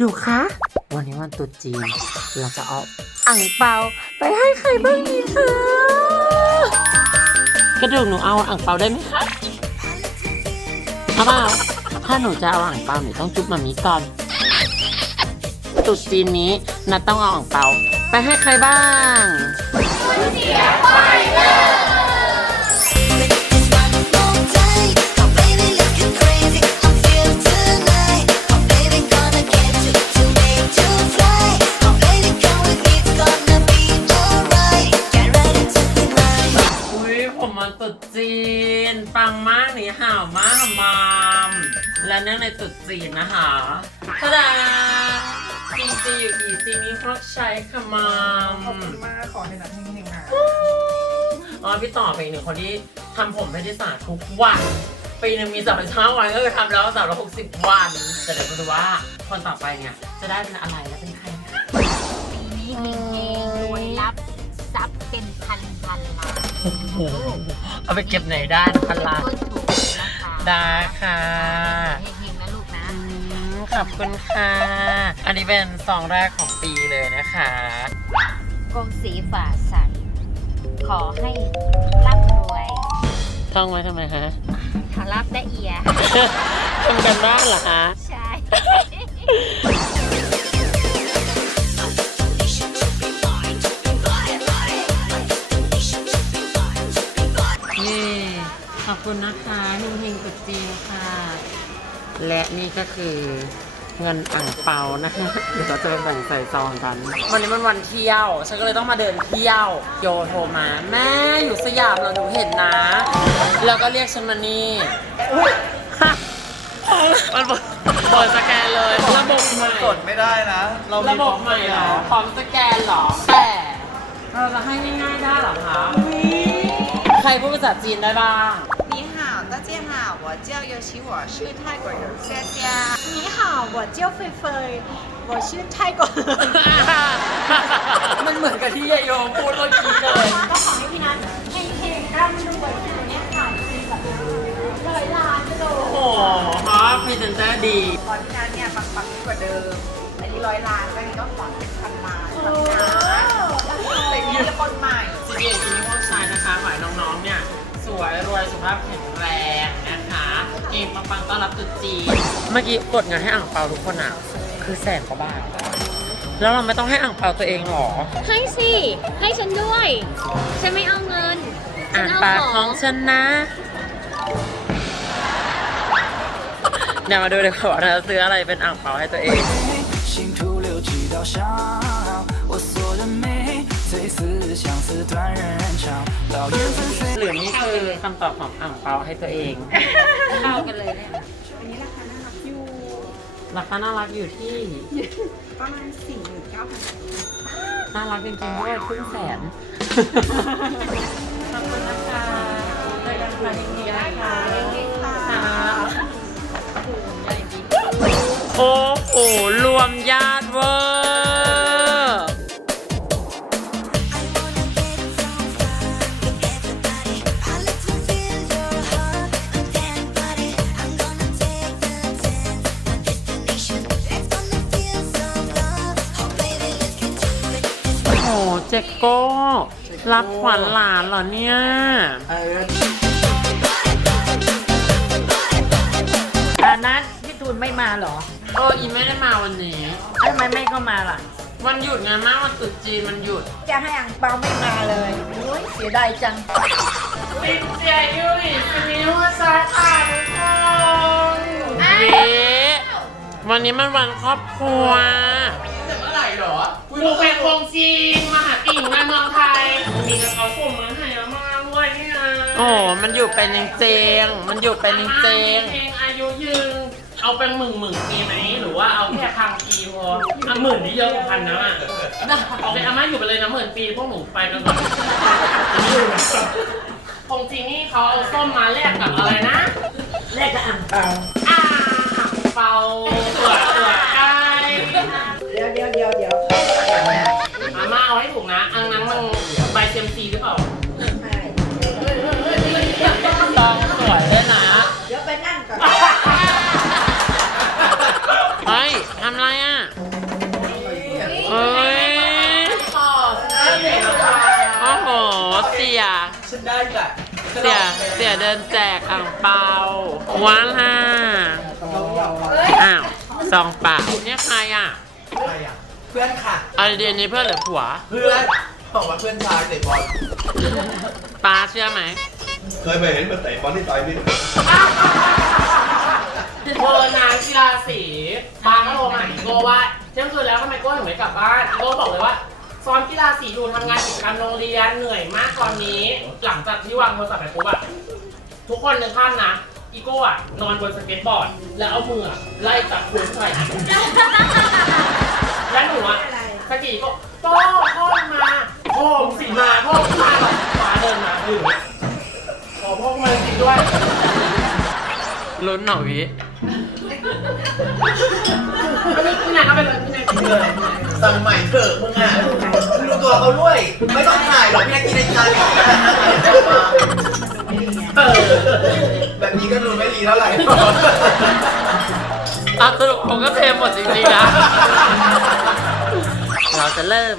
ดูคะ วันนี้วันตรุษจีน เราจะเอาอ่างเปาไปให้ใครบ้างดีคะกระดูกหนูเอาอ่างเปาได้ไหมคะเอาเปล่าถ้าหนูจะเอาอ่างเปาหนูต้องจุ๊บมามีก่อนตรุษจีนนี้นัดต้องเอาอ่างเปาไปให้ใครบ้าง Oh และเนื่องในตรุษจีนนะคะตะดาจีจีอยู่อีจีนี้เพราะใช้ขมามขอบคุณมาก ขอให้นัดเฮงๆนะอ๋อพี่ต่อเป็นอีกหนึ่งคนที่ทำผมให้ที่สาทุกวันปีหนึงมีสามสิบห้าวันก็คือทำแล้วสามร้อยหกสิบวัน แต่เดี๋ยวมาดูว่าคนต่อไปเนี่ย จะได้เป็นอะไรและเป็นใครนะปีนี้เฮงๆรวยรับทรัพย์เป็นพันพันล้านเอาไปเก็บไหนได้พันล้านก็ถูกนะคะได้ค่ะเฮงๆนะลูกนะอืม ขอบคุณค่ะ อันนี้เป็นซองแรกของปีเลยนะคะกรมศรีฝ่าสัตว์ขอให้ร่ำรวยท่องไว้ทำไมฮะทารับได้เอีย ทำกันบ้านเหรอคะใช่ นี่ ขอบคุณนะคะเฮงเฮงตุดจีนค่ะ และนี่ก็คือเงินอ่างเปานะคะเดี๋ยวเราจะไปแบ่งใส่ซองกัน วันนี้มันวันเที่ยว ฉันก็เลยต้องมาเดินเที่ยว โยโทรมา แม่อยู่สยามเหราหนูเห็นนะ แล้วก็เรียกฉันมานี่อุ๊ยฮะมันเปิดเปิดสแกนเลย ระบบใหม่ กดไม่ได้นะ เรามีระบบใหม่เหรอพร้อมสแกนเหรอ แต่เราจะให้ง่ายๆได้เหรอคะ ใครพูดภาษาจีนได้บ้าง 你好，大家好，我叫尤其，我是泰国人佳佳。你好，我叫菲菲，我是泰国人。 มันเหมือนกับที่ยายโยพูดเมื่อกี้เลย ก็ขอให้พี่นัทเฮงๆร่ำรวยอย่างเนี้ยค่ะมีแบบร้อยล้านไปเลย โอ้โหฮะพรีเซนเตอร์ดี ตอนที่นั้นเนี่ยปังปังกว่าเดิม อันนี้ร้อยล้านอันนี้ก็ขอเป็นพันล้านพันล้านแต่นี่เป็นคนใหม่ ซีดีเอทีนี้พวกชายนะคะขอให้น้องๆ เนี่ย ส วยรวยสุขภาพแข็งแรงนะคะเองปังๆต้อนรับตรุษจีนเมื่อกี้กดเงินให้อ่างเปาทุกคนอะ คือแสนกว่าบาท แล้วเราไม่ต้องให้อ่างเปาตัวเองหรอ ให้สิ ให้ฉันด้วย ฉันไม่เอาเงิน ฉัอ่านนเอาปากขขอองงฉันนะ เดี๋ยวมาดูดีกว่าว่าเราจะซื้ออะไรเป็นอ่างเปาให้ตัวเอง 相思断人肠，老燕分飞。 หรือนี่คือคำตอบของอ่างเปาให้ตัวเอง เข้ากันเลยเนี่ย อันนี้ราคาน่ารักอยู่ ราคาน่ารักอยู่ที่ ประมาณสี่หมื่นเก้าพัน น่ารักจริงๆด้วยครึ่งแสน ขอบคุณนะคะเจอกันใหม่ทีนะคะโอ้โห รวมญาติเวอร์ รับขวัญหลานเหรอเนี่ยอันนั้นพี่ตูนไม่มาเหรอโอ้อีไม่ได้มาวันนี้ทำไมไม่เข้ามาล่ะ วันหยุดไงมากวันตรุษจีนมันหยุดจะให้อังเปาไม่มาเลยโอ้ยเสียดายจังสินเจียยุยสมิวซาตาทุกคนวิวันนี้มันวันครอบครัว จะเมื่อไหร่หรอกูเป็นวงจีนมาหาติ่งในเมืองไทย มีกระเป๋าผมมาให้แล้วมาด้วยนี่นะโอ้มันอยู่เป็นจริงๆมันอยู่เป็นจริงเพลงอายุยืน เอาเป็นหมื่นหมื่นปีไหมหรือว่าเอาแค่พันปีพออะหมื่นนี่เยอะกว่าพันนะอะเอาไปอาม่าอยู่ไปเลยนะหมื่นปีพวกหนูไปกันก่อนคงจริงนี่เขาเอาส้มมาแลกกับอะไรนะ แรกก็อังเปาอ่าเปาตัวตัวไก่ เดี๋ยวเดี๋ยวเดี๋ยวเดี๋ยวอาม่าเอาให้ถูกนะ อันนั้นมันใบเซยมซีหรือเปล่าใช่ๆต้องสวยด้วยนะเดี๋ยวไปนั่งก่อนเฮ้ยทำไรอะเอ้ยต่อเด็กนะคะโอ้โห เสีย ฉันได้จ้ะเสีย เสียเดินแจกอ่างเปาว้าล่ะอ้าวซองเปล่าเนี่ยใครอะ ใครอะ เพื่อนค่ะเอาเดียนนี้เพื่อนหรือผัว เพื่อนบอกว่าเพื่อนชายเตะบอลปาเชื่อไหมเคยไปเห็นมันเตะบอลที่ไตนี่เธอนางกีฬาสีบางก็โทรมาหาอีโก้ว่าเที่ยงคืนแล้วทำไมโก้ถึงไม่กลับบ้านอีโก้บอกเลยว่าซ้อมกีฬาสีอยู่ทำงานกิจกรรมโรงเรียนเหนื่อยมากตอนนี้ หลังจากที่วางโทรศัพท์ไปปุ๊บอะทุกคนในท่านนะ อีโก้อะนอนบนสเก็ตบอร์ด แล้วเอามืออะไล่จับคุณใส่แลุ้นหน่อยวิอันนี้พี่นายก็เป็นพี่นายกินเลยสั่งใหม่เถอะมึงอะมึงดูตัวเขาด้วย ไม่ต้องถ่ายหรอกพี่นักกินในจานของเออแบบนี้ก็ดูไม่ดีเท่าไหร่อะสรุปผมก็เทหมดจริงๆนะ เราจะเริ่ม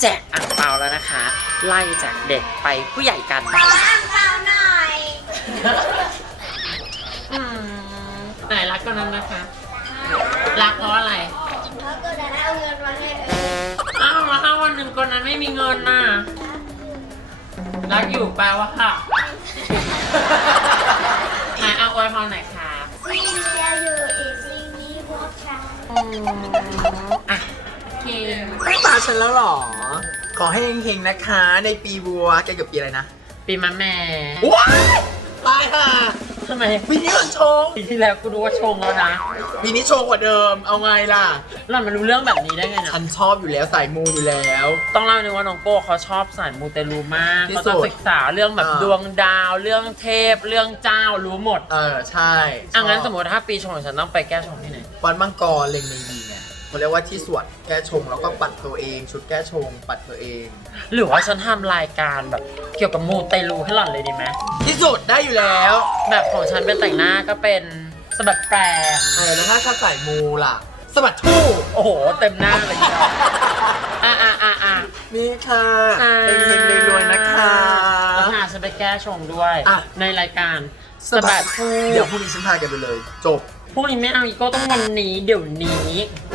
แจกอ่างเปาแล้วนะคะ ไล่จากเด็กไปผู้ใหญ่กันขออ่างเปล่าหน่อยอืม ไหนรักกันนั้นนะคะ รักเพราะอะไรเพราะกูจะได้เอาเงินมาให้เอออ้าวแล้วถ้าวันหนึ่งคนนั้นไม่มีเงินน่ะ รักอยู่แปลว่าค่ะไหนเอาอวยพรหน่อยครับสิ่งเดียวอยู่อีกสิ่งนี้พวกฉันอะโอเคไม่มาฉันแล้วหรอ ขอให้เฮงๆนะคะ ในปีบัวแกเกับปีอะไรนะ ปีมะแม่ว้ายตายค่ะ ทำไมปีนี้มันชง ปีที่แล้วกูดูว่าชงแล้วนะปีนี้ชงกว่าเดิม เอาไงล่ะ หล่อนมารู้เรื่องแบบนี้ได้ไงฉันะนชอบอยู่แล้วสายมูอยู่แล้ว ต้องเล่าหนึงว่าน้องโก้เขาชอบสายมูเตลูมากที่เขาสุจะดศึกษาเรื่องแบบอ่า ดวงดาว เรื่องเทพ เรื่องเจ้ารู้หมดเออใช่อะงั้นชอบสมมติถ้าปีชงของฉันต้องไปแก้ชงที่ไหน วัดมังกรเล็งในดีไง เขาเรียกว่าที่สวดแก้ชงแล้วก็ปัดตัวเอง ชุดแก้ชง ปัดตัวเอง หรือว่าฉันทำรายการแบบเกี่ยวกับมูเตลูให้หล่อนเลยดีไหมที่สุดได้อยู่แล้วแบบของฉันเป็นแต่งหน้าก็เป็นสะบัดแปลงเออแล้วถ้าชอบสายมูล่ะสะบัดทู่ โอ้โห เต็มหน้าเลยจ้ะอะอะอะอะนี่ค่ะเฮงๆรวยๆนะคะ แล้วพาฉันไปแก้ชงด้วย อะ ในรายการสะบัดฟูเดี๋ยวพรุ่งนี้ฉันพาแกไปเลย จบ พวกนี้ไม่เอาอีกก็ต้องวันนี้เดี๋ยวนี้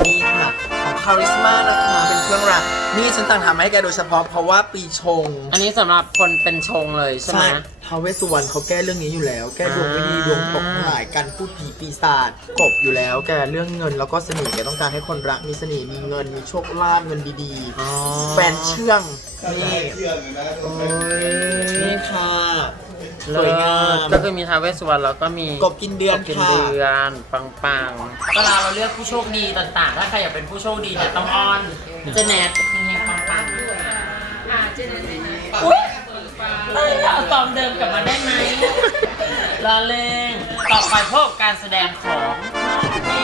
นี่ค่ะของคาริสมานะคะเป็นเครื่องรางนี่ฉันสั่งทำให้แกโดยเฉพาะเพราะว่าปีชงอันนี้สำหรับคนเป็นชงเลยใช่ไหม ท้าวเวสสุวรรณเขาแก้เรื่องนี้อยู่แล้ว แก้ดวงไม่ดีอ่าดวงตกหายกันพูดผีปีศาจกบอยู่แล้ว แกเรื่องเงินแล้วก็เสน่ห์แกต้องการให้คนรักมีเสน่ห์มีเงินมีโชคลาภเงินดีอ๋อๆแฟนเชื่องนี่เชื่อเลยนะโอ้ยนี่ค่ะ สเลิวยงามศก็คือมีทาวเวสสุวรรณแล้วก็มีกบกินเดือนกบกินค่ะ เดือนปังปังๆเวลาเราเลือกผู้โชคดีต่างๆ ถ้าใครอยากเป็นผู้โชคดีเนี่ยต้องอ้อนเจเน็ตเฮงๆปังปังๆอ่าเจเน็ตอุ้ยเอ้ยเอาตอมเดิมกลับมาได้ไหมลาเล่งต่อไปพบการแสดงของไม่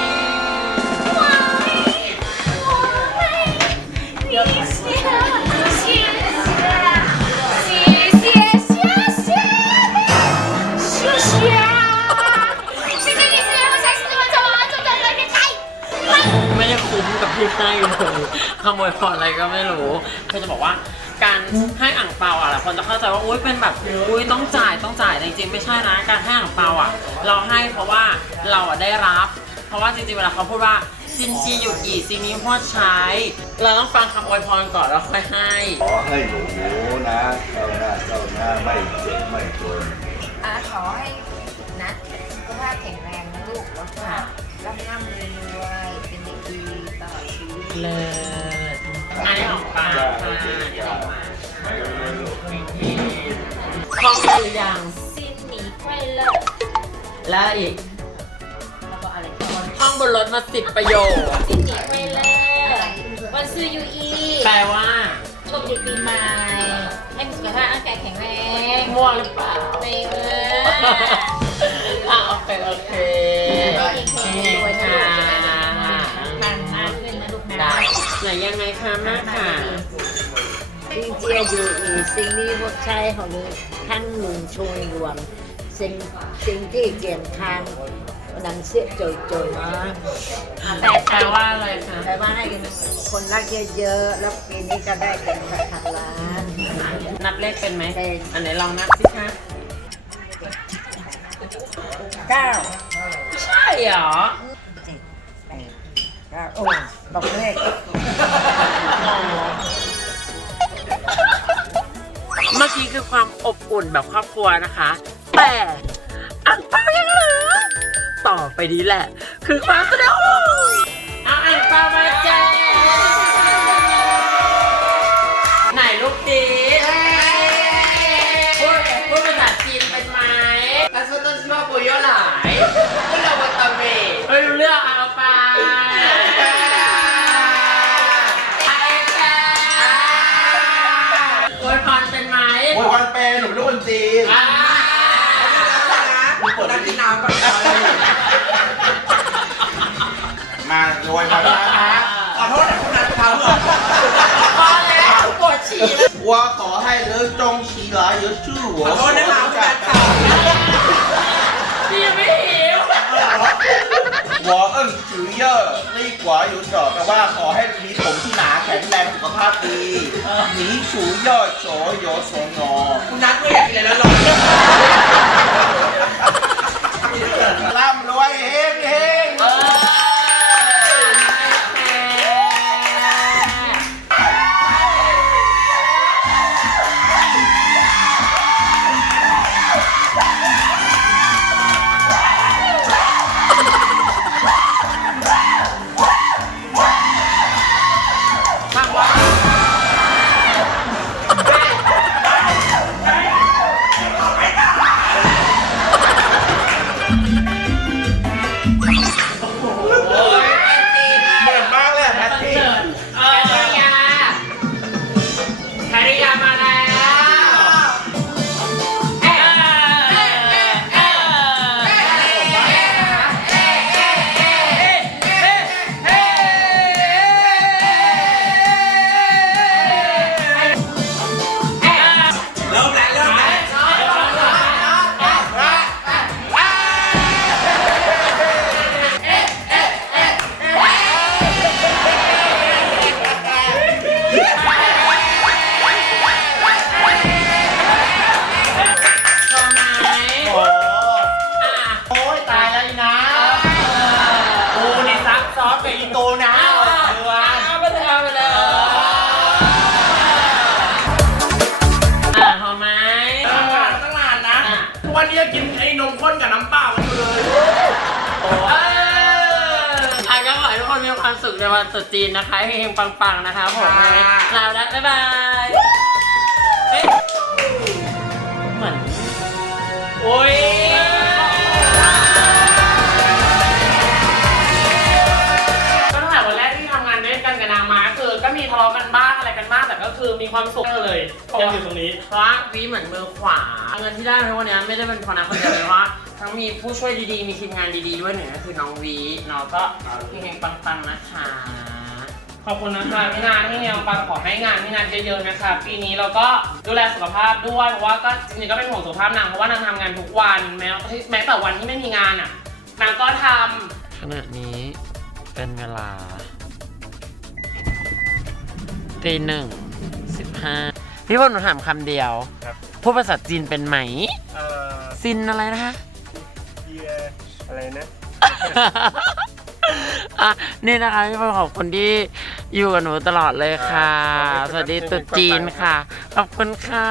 ได้คุ้มกับที่ให้เลยขโมยพออะไรก็ไม่รู้คือจะบอกว่าการให้อ่างเปาอะหลายคนจะเข้าใจว่าอุ้ยเป็นแบบอุ้ยต้องจ่ายต้องจ่ายแต่จริงๆไม่ใช่นะการให้อ่างเปาอะ เราให้เพราะว่าเราอะได้รับ เพราะว่าจริงๆเวลาเขาพูดว่าซินจีอยู่กี่ซินนี้พวดใช้ เราต้องฟังคำอวยพรก่อนแล้วค่อยให้ ขอให้หนูนะเข้าหน้าเข้าหน้าไม่เจ็บไม่จนอะขอให้นะสุขภาพแข็งแรงนะลูกแล้วก็ร่ำร่ำรวยรวย เลิศอันนี้ของปลาค่ะอันนี้ของปลาท่องหรือยังสิ้นหนีไขว้เลิกและอีกแล้วก็อะไรต่อท่องบนรถมาสิบประโยค สิ้นหนีไขว้เลิกวันซื้อยูอีแปลว่าสวัสดีปีใหม่ให้มีสุขภาพร่างกายแข็งแรงม่วงหรือเปล่าไม่เอออะโอเคโอเค ไหนยังไงคะแม่ค่ะจริงๆอยู่อีสิ่งนี้พวกใช้ของทั้งหนึ่งชงรวมสิ่งสิ่งที่เกี่ยนทางหนังเสียจอยจอยแต่แปลว่าอะไรคะแต่ว่าให้คนรักเยอะๆ แล้วปีนี้ก็ได้เป็นพันล้าน นับเลขเป็นไหมเป็น อันไหนลองนับสิคะเก้าใช่เหรอ เจ็ดแปดเก้าโอ้บอกเลข เมื่อกี้คือความอบอุ่นแบบครอบครัวนะคะ แต่อังเปายังเหลือต่อไปนี้แหละ คือความสนุกาโรยมาขอโทษนะคุณนัทพาเพื่อนพอแล้วปวดฉี่แล้วว่าขอให้เลิกจงฉี่หลายเยอะชื่อหัวขอโทษนะคะคุณนัทพาพี่ยังไม่หิวหัวเอิ้งถือเยอะนี่กว่าอยู่ต่อแต่ว่าขอให้มีผมที่หนาแข็งแรงสุขภาพดีหนีสูงยอดโฉยโสงอคุณนัทไม่อยากกินอะไรแล้วหรอร่ำรวยเฮงเฮง คนมีความสุขในวันตรุษจีนนะคะเฮงๆปังๆนะคะผมลาแล้วบ๊ายบายเอ๊ะเหมือนโอ้ยก็ตั้งแต่วันแรกที่ทำงานด้วยกันกับนางมาคือ ก็มีทะเลาะกันบ้างอะไรกันบ้างแต่ก็คือมีความสุขเลยยังอยู่ตรงนี้ เพราะว่าวีเหมือนมือขวาเงินที่ได้ทั้งวันนี้ไม่ได้เป็นเพราะนักคนเดียวเลยเพราะว่า ทั้งมีผู้ช่วยดีๆ มีทีมงานดีๆด้วยหนึ่งก็คือน้องวีเนาะก็เฮงๆปังๆนะคะ ขอบคุณนะคะพี่นานที่แนวปังขอให้งานพี่นานเยอะๆนะคะ ปีนี้เราก็ดูแลสุขภาพด้วยเพราะว่าก็จริงๆก็เป็นห่วงสุขภาพนางเพราะว่านางทำงานทุกวันแม้แม้แต่วันที่ไม่มีงานอะนางก็ทำขณะนี้เป็นเวลาตีหนึ่งสิบห้าพี่พลหนูถามคำเดียวพูดภาษาจีนเป็นไหม เอ่อ ซินอะไรนะคะ เยียอะไรนะอะนี่นะคะพี่พลขอบคุณที่อยู่กับหนูตลอดเลยค่ะ สวัสดีตุ๊ดจีนค่ะ ขอบคุณค่ะ